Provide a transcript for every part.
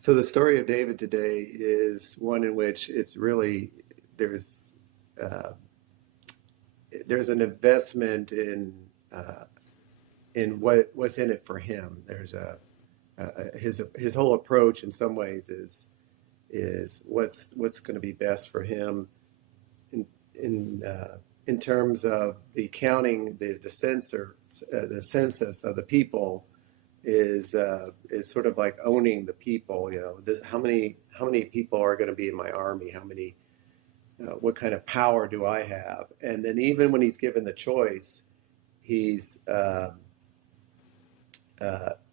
So the story of David today is one in which it's really there's uh, there's an investment uh, in what's in it for him. There's his whole approach in some ways is what's going to be best for him in in uh, in terms of the counting the census of the people is sort of like owning the people. How many people are going to be in my army? How many? What kind of power do I have? And then even when he's given the choice, he's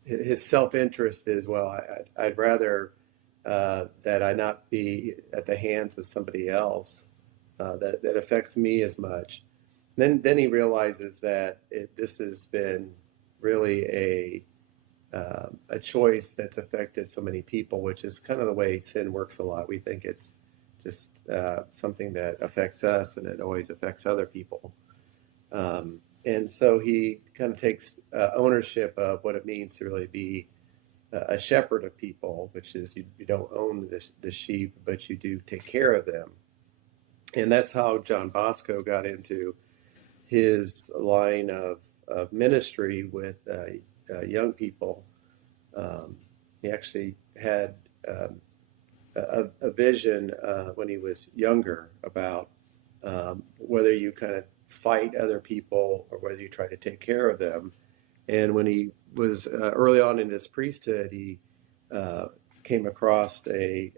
his self-interest is, well, I'd rather that I not be at the hands of somebody else that affects me as much. Then he realizes that this has been really a choice that's affected so many people, which is kind of the way sin works a lot. We think it's just something that affects us, and it always affects other people. And so he kind of takes ownership of what it means to really be a shepherd of people, which is you don't own the sheep, but you do take care of them. And that's how John Bosco got into his line of ministry with young people. He actually had a vision when he was younger about whether you kind of fight other people or whether you try to take care of them. And when he was early on in his priesthood, he came across a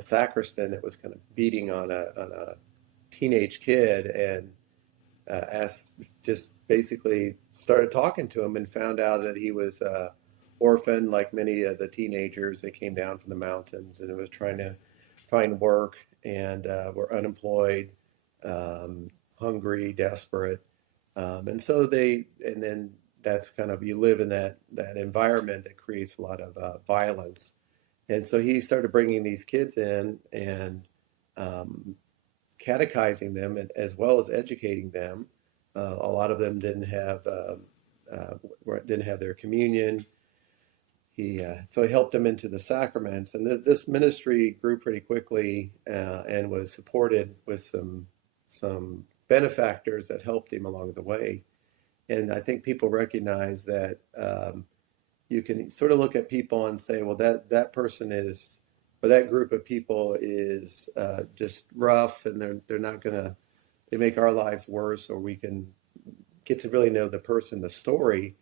sacristan that was kind of beating on a teenage kid, and asked, just basically started talking to him, and found out that he was orphaned, like many of the teenagers that came down from the mountains and was trying to find work, and were unemployed, hungry, desperate. And then that's kind of, you live in that environment that creates a lot of violence. And so he started bringing these kids in and um, catechizing them, as well as educating them. A lot of them uh, didn't have their communion. So he helped them into the sacraments, and this ministry grew pretty quickly and was supported with some benefactors that helped him along the way. And I think people recognize that you can sort of look at people and say, well, that person is, or that group of people is just rough, and they're not gonna, they make our lives worse, or we can get to really know the person, the story,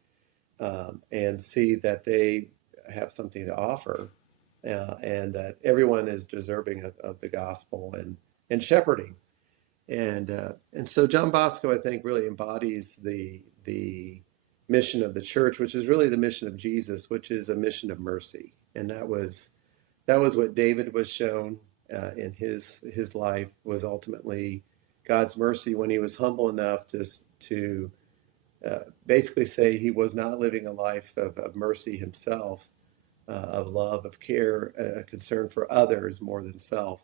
and see that they have something to offer, and that everyone is deserving of the gospel and shepherding. And so John Bosco, I think, really embodies the mission of the church, which is really the mission of Jesus, which is a mission of mercy. And that was what David was shown in his life, was ultimately God's mercy when he was humble enough to basically say he was not living a life of mercy himself, of love, of care, a concern for others more than self.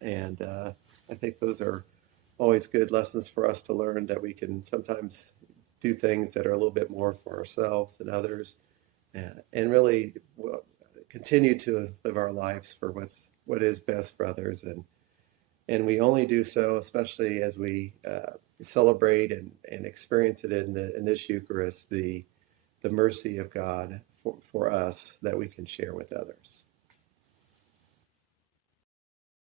And I think those are always good lessons for us to learn, that we can sometimes do things that are a little bit more for ourselves than others, and really continue to live our lives for what is best for others. And we only do so, especially as we celebrate and experience it in this Eucharist, the mercy of God for us that we can share with others.